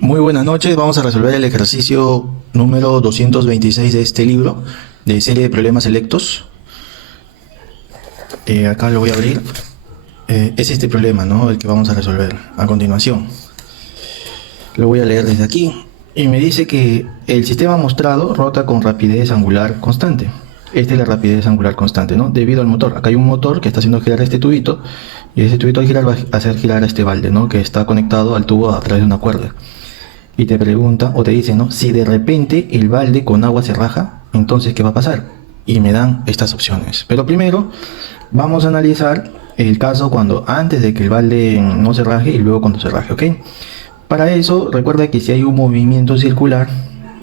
Muy buenas noches, vamos a resolver el ejercicio número 226 de este libro de serie de problemas selectos. Acá lo voy a abrir. Es este problema, ¿no? El que vamos a resolver a continuación. Lo voy a leer desde aquí. Y me dice que el sistema mostrado rota con rapidez angular constante. Esta es la rapidez angular constante, ¿no? Debido al motor. Acá hay un motor que está haciendo girar este tubito. Y ese tubito al girar va a hacer girar a este balde, ¿no? Que está conectado al tubo a través de una cuerda. Y te pregunta o te dice, ¿no? Si de repente el balde con agua se raja, entonces ¿qué va a pasar? Y me dan estas opciones. Pero primero vamos a analizar el caso cuando antes de que el balde no se raje y luego cuando se raje, ¿ok? Para eso recuerda que si hay un movimiento circular,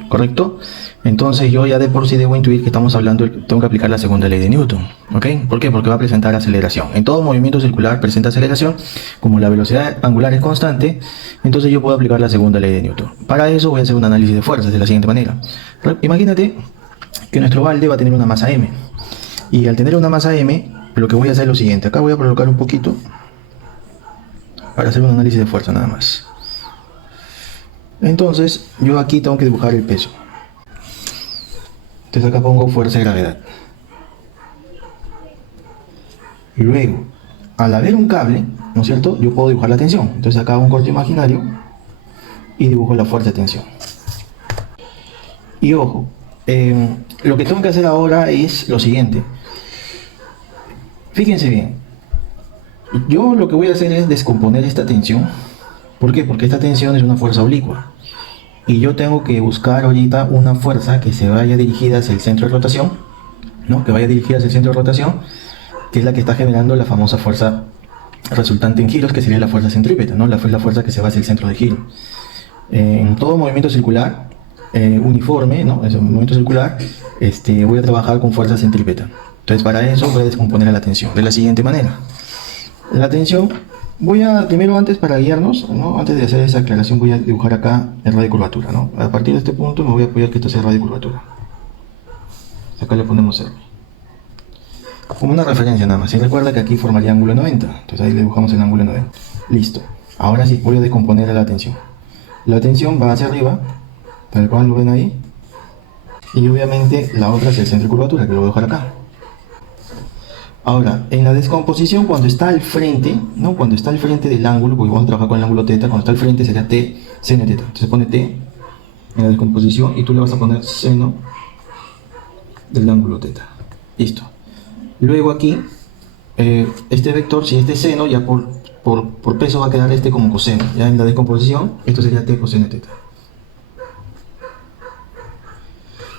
¿correcto? Entonces yo ya de por sí debo intuir que estamos hablando, tengo que aplicar la segunda ley de Newton, ¿ok? ¿Por qué? Porque va a presentar aceleración. En todo movimiento circular presenta aceleración, como la velocidad angular es constante, entonces yo puedo aplicar la segunda ley de Newton. Para eso voy a hacer un análisis de fuerzas de la siguiente manera. Imagínate que nuestro balde va a tener una masa M, y al tener una masa M, lo que voy a hacer es lo siguiente. Acá voy a colocar un poquito para hacer un análisis de fuerza nada más. Entonces yo aquí tengo que dibujar el peso. Entonces acá pongo fuerza de gravedad. Y luego, al haber un cable, ¿no es cierto? Yo puedo dibujar la tensión. Entonces acá hago un corte imaginario y dibujo la fuerza de tensión. Y ojo, lo que tengo que hacer ahora es lo siguiente. Fíjense bien. Yo lo que voy a hacer es descomponer esta tensión. ¿Por qué? Porque esta tensión es una fuerza oblicua. Y yo tengo que buscar ahorita una fuerza que se vaya dirigida hacia el centro de rotación, ¿no? Que vaya dirigida hacia el centro de rotación, que es la que está generando la famosa fuerza resultante en giros, que sería la fuerza centrípeta, ¿no? La fuerza que se va hacia el centro de giro. En todo movimiento circular uniforme, ¿no? Es un movimiento circular, voy a trabajar con fuerza centrípeta. Entonces para eso voy a descomponer a la tensión de la siguiente manera. La tensión, voy a, primero antes para guiarnos, ¿no? Antes de hacer esa aclaración voy a dibujar acá el radio de curvatura, ¿no? A partir de este punto me voy a apoyar que esto sea radio de curvatura. Acá le ponemos R. Como una referencia nada más. Y recuerda que aquí formaría ángulo 90. Entonces ahí le dibujamos el ángulo 90. Listo. Ahora sí, voy a descomponer a la tensión. La tensión va hacia arriba, tal cual lo ven ahí. Y obviamente la otra es el centro de curvatura, que lo voy a dejar acá. Ahora, en la descomposición, cuando está al frente, ¿no? Cuando está al frente del ángulo, porque vamos a trabajar con el ángulo θ, cuando está al frente sería t seno de θ. Entonces pone t en la descomposición y tú le vas a poner seno del ángulo θ. Listo. Luego aquí, este vector, si este seno, ya por peso va a quedar este como coseno. Ya en la descomposición, esto sería t coseno de θ.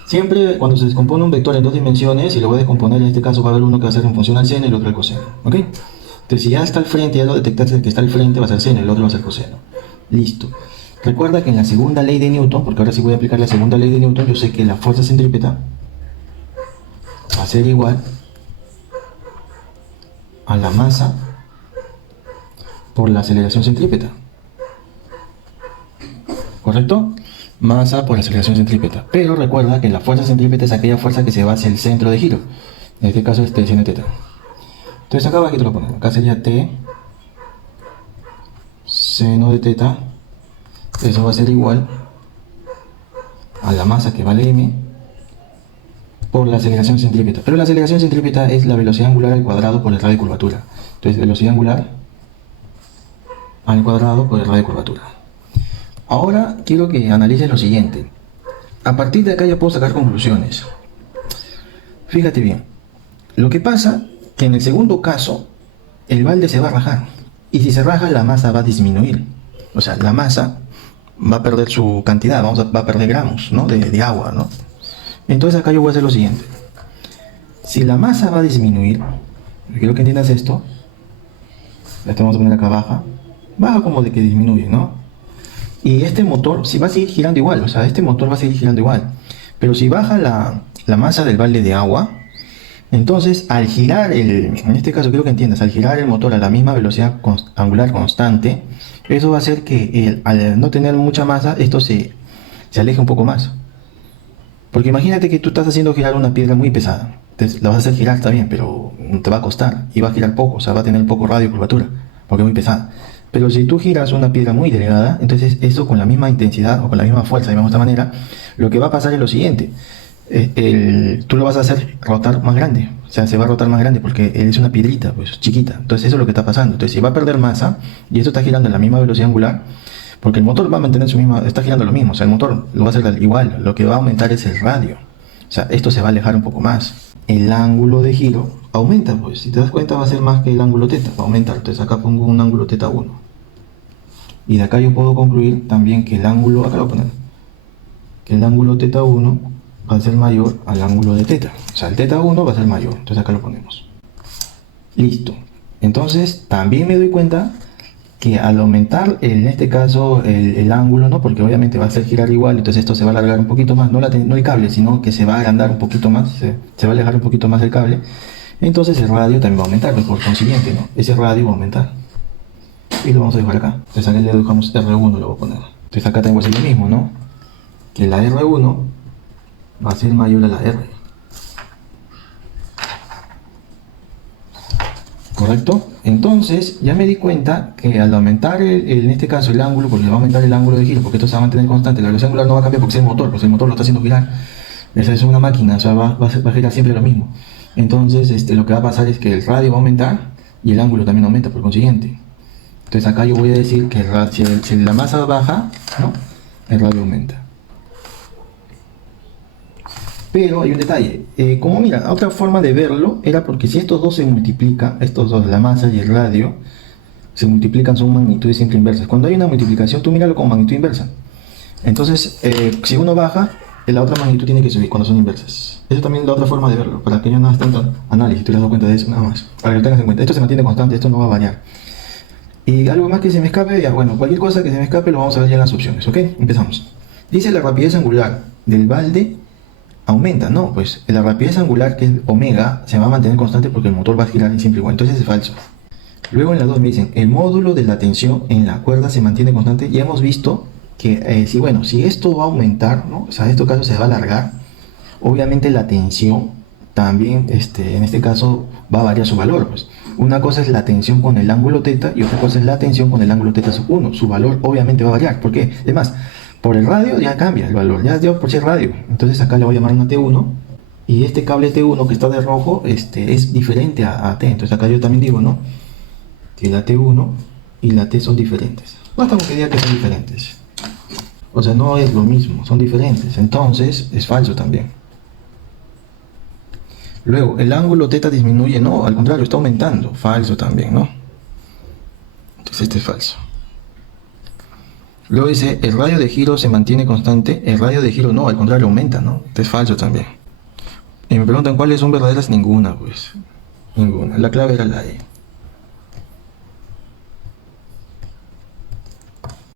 Siempre cuando se descompone un vector en dos dimensiones, y lo voy a descomponer, en este caso va a haber uno que va a ser en función al seno y el otro al coseno. ¿Ok? Entonces si ya está al frente, ya lo detectaste que está al frente, va a ser seno, el otro va a ser coseno. Listo. Recuerda que en la segunda ley de Newton, porque ahora sí voy a aplicar la segunda ley de Newton, yo sé que la fuerza centrípeta va a ser igual a la masa por la aceleración centrípeta. ¿Correcto? Masa por aceleración centrípeta. Pero recuerda que la fuerza centrípeta es aquella fuerza que se va hacia el centro de giro. En este caso es T seno de θ. Entonces acá abajito lo ponemos. Acá sería T seno de θ. Eso va a ser igual a la masa que vale m por la aceleración centrípeta. Pero la aceleración centrípeta es la velocidad angular al cuadrado por el radio de curvatura. Entonces velocidad angular al cuadrado por el radio de curvatura. Ahora quiero que analices lo siguiente. A partir de acá yo puedo sacar conclusiones. Fíjate bien. Lo que pasa que en el segundo caso el balde se va a rajar. Y si se raja la masa va a disminuir. O sea, la masa va a perder su cantidad, va a perder gramos, ¿no? de agua, ¿no? Entonces acá yo voy a hacer lo siguiente. Si la masa va a disminuir, quiero que entiendas esto. La vamos a poner acá baja. Baja como de que disminuye, ¿no? Y este motor, si va a seguir girando igual, o sea, este motor va a seguir girando igual. Pero si baja la masa del balde de agua, entonces al girar en este caso quiero que entiendas, al girar el motor a la misma velocidad angular constante, eso va a hacer que al no tener mucha masa, esto se aleje un poco más. Porque imagínate que tú estás haciendo girar una piedra muy pesada. Entonces la vas a hacer girar, está bien, pero te va a costar y va a girar poco, o sea, va a tener poco radio y curvatura, porque es muy pesada. Pero si tú giras una piedra muy delgada, entonces eso con la misma intensidad o con la misma fuerza, digamos de esta manera, lo que va a pasar es lo siguiente. Tú lo vas a hacer rotar más grande, o sea, se va a rotar más grande porque es una piedrita, pues chiquita. Entonces eso es lo que está pasando. Entonces si va a perder masa y esto está girando en la misma velocidad angular, porque el motor va a mantener su misma, está girando lo mismo, o sea, el motor lo va a hacer igual, lo que va a aumentar es el radio. O sea, esto se va a alejar un poco más. El ángulo de giro aumenta, pues, si te das cuenta va a ser más que el ángulo teta, va a aumentar. Entonces acá pongo un ángulo teta 1. Y de acá yo puedo concluir también que el ángulo, acá lo voy a poner, que el ángulo teta 1 va a ser mayor al ángulo de teta. O sea, el teta 1 va a ser mayor. Entonces acá lo ponemos. Listo. Entonces también me doy cuenta que al aumentar en este caso el ángulo, ¿no? Porque obviamente va a hacer girar igual, entonces esto se va a alargar un poquito más, no el cable, sino que se va a agrandar un poquito más, se va a alejar un poquito más el cable. Entonces el radio también va a aumentar, por consiguiente, ¿no? Ese radio va a aumentar. Y lo vamos a dejar acá. Entonces acá le dejamos R1, lo voy a poner. Entonces acá tengo que hacer lo mismo, ¿no? Que la R1 va a ser mayor a la R. ¿Correcto? Entonces ya me di cuenta que al aumentar en este caso el ángulo, porque va a aumentar el ángulo de giro, porque esto se va a mantener constante, la velocidad angular no va a cambiar porque es el motor, pues el motor lo está haciendo girar. Esa es una máquina, o sea, va a girar siempre lo mismo. Entonces lo que va a pasar es que el radio va a aumentar y el ángulo también aumenta por consiguiente. Entonces acá yo voy a decir que si la masa baja, ¿no? El radio aumenta. Pero hay un detalle, como mira, otra forma de verlo era porque si estos dos se multiplican, estos dos, la masa y el radio, se multiplican, son magnitudes siempre inversas. Cuando hay una multiplicación, tú míralo con magnitud inversa. Entonces, si uno baja, la otra magnitud tiene que subir cuando son inversas. Eso también es la otra forma de verlo, para que no hagas tanto análisis, tú te has dado cuenta de eso nada más. Para que lo tengas en cuenta, esto se mantiene constante, esto no va a variar. Y algo más que se me escape, ya bueno, cualquier cosa que se me escape lo vamos a ver ya en las opciones, ¿ok? Empezamos. Dice la rapidez angular del balde aumenta, no, pues la rapidez angular, que es omega, se va a mantener constante porque el motor va a girar siempre igual, entonces es falso. Luego en la 2 me dicen, el módulo de la tensión en la cuerda se mantiene constante. Ya hemos visto que si esto va a aumentar, ¿no? O sea, en este caso se va a alargar, obviamente la tensión también, en este caso, va a variar su valor, pues. Una cosa es la tensión con el ángulo teta y otra cosa es la tensión con el ángulo teta sub 1. Su valor obviamente va a variar. ¿Por qué? Además, por el radio ya cambia el valor, ya dio por ser radio. Entonces acá le voy a llamar una T1 y este cable T1 que está de rojo es diferente a T. Entonces acá yo también digo, ¿no? Que la T1 y la T son diferentes. Basta con que diga que son diferentes. O sea, no es lo mismo, son diferentes. Entonces es falso también. Luego, el ángulo teta disminuye, no, al contrario, está aumentando. Falso también, ¿no? Entonces este es falso. Luego dice, el radio de giro se mantiene constante. El radio de giro no, al contrario, aumenta, ¿no? Este es falso también. Y me preguntan cuáles son verdaderas, ninguna, pues. Ninguna. La clave era la E.